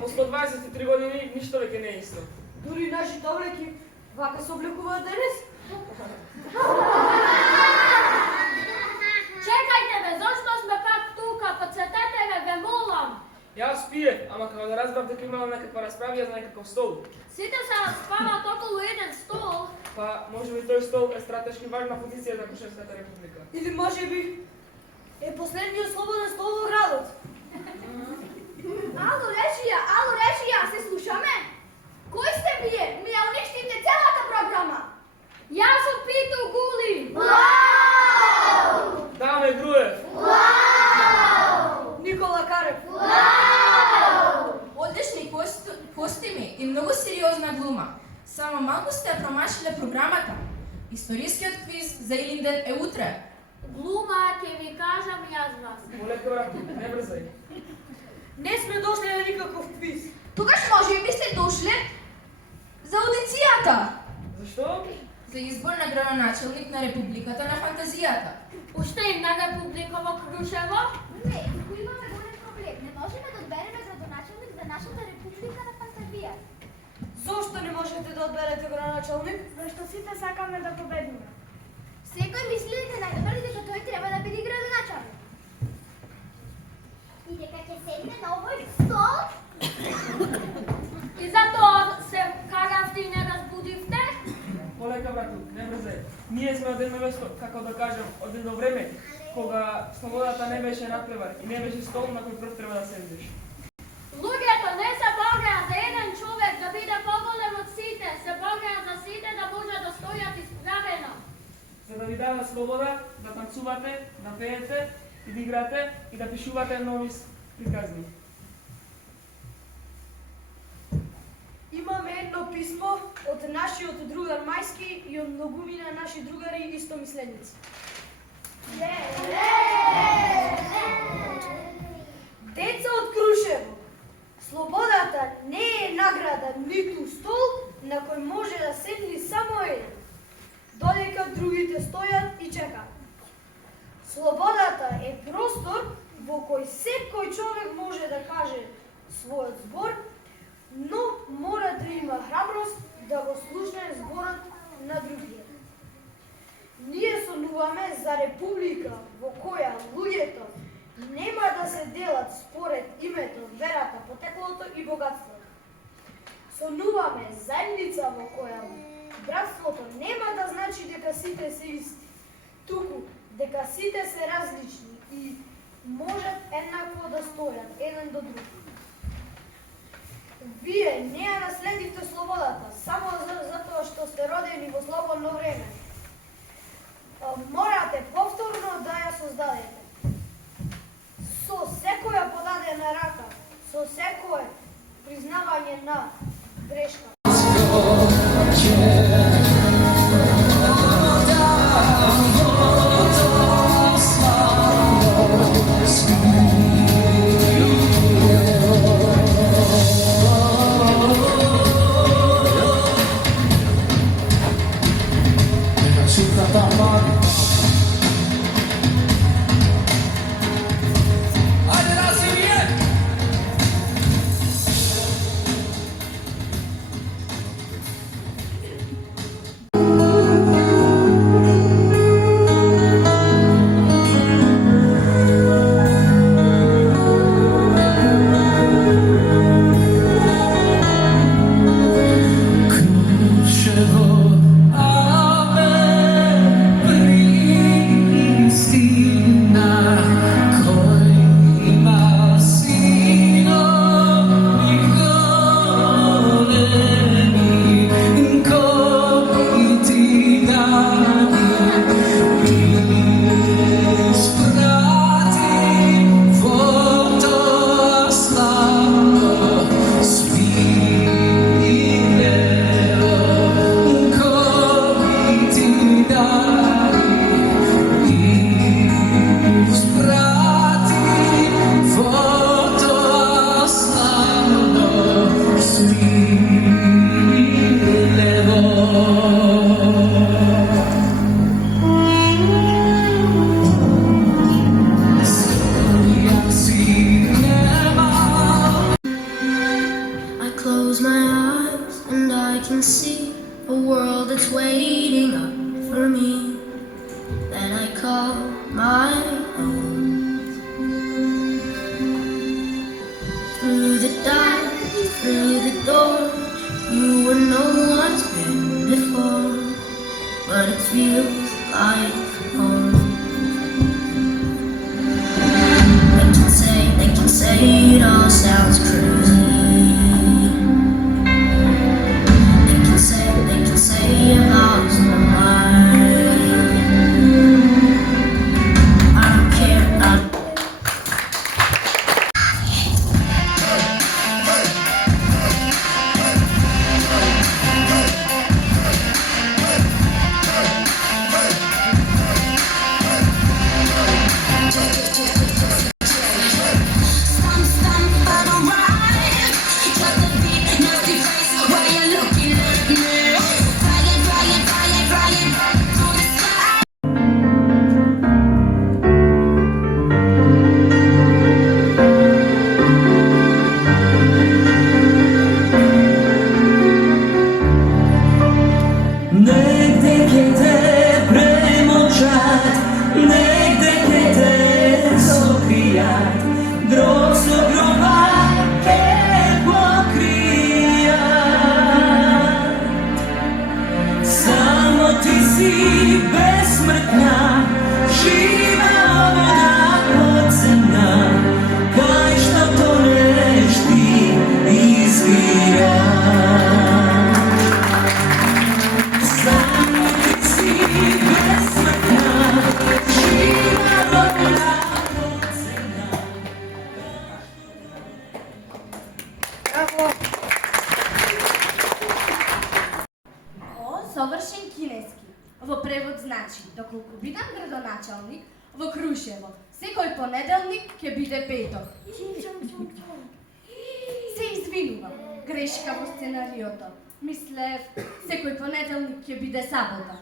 По 123 години ништо веќе не е исто. Дури нашите облеки вака се облекуваат денес. Чекајте бе, зашто сме пак тука? Подсетете ме, ве молам. Јас пиев, ама кога да разбрав дека имала некаква расправија за некаков стол. Сите се распаваат околу еден стол. Па, може би тој стол е стратешки важна позиција за Кошевската република. Или може би е последниот слободен стол во градот. Ало, речија, се слушаме? Кој сте вие? Ми ја уништите целата програма. Јас сум Питу Гули. Уау! Даме Груев. Уау! Никола Карев. Уау! Одлични костюми и многу сериозна глума. Само малку сте промашиле програмата. Историскиот квиз за Илинден е утре. Глума ќе ви кажам јас вас. Полека брат, не брзај. Не сме дошли на никаков квиз. Тогаш може би сте дошли за аудицијата. Зашто? За избор на градоначалник на Републиката на фантазијата. Уште една република во Крушево? Не, туку имаме голем проблем. Не можеме да одбереме градоначалник за нашата република на фантазија. Зошто не можете да одберете градоначалник? Зашто сите сакаме да победиме. Секој мисли дека најдобар дека тој треба да биде градоначалник. И дека ќе седне на овој стол? И затоа се каравте и не разбудивте? Полека брат, не брзај. Ние сме од едно место, како да кажам, од едно време, кога слободата не беше надпревар и не беше стол на кој прв треба да седнеш. Луѓето не се бореа за еден човек да биде поголем од сите, се бореа за сите да може да стојат исправено. За да ви дава слобода да танцувате, да пеете и да играте и да пишувате нови приказни. Имаме едно писмо од нашиот другар Мајски и од многумина наши другари истомисленици. Деца од Крушево, слободата не е награда ниту стол на кој може да седни само еден, додека другите стојат и чекаат. Слободата е простор во кој секој човек може да каже својот збор, но мора заедница во која братството нема да значи дека сите се исти, туку дека сите се различни и можат еднакво да стојат еден до друг. Вие не ја наследивте слободата само затоа што сте родени во слободно време. Морате повторно да ја создадете. Со секоја подадена рака, со секое признавање на грешка. See a world that's waiting up for me that I call my own. Through the dark, through the door, you were no one's been before, but it feels like home. They can say it all sounds crazy. Say I've lost my mind. I don't care. Совршен кинески. Во превод значи, доколку бидам градоначалник во Крушево, секој понеделник ќе биде петок. Се извинувам, грешка во сценариото. Мислев, секој понеделник ќе биде сабота.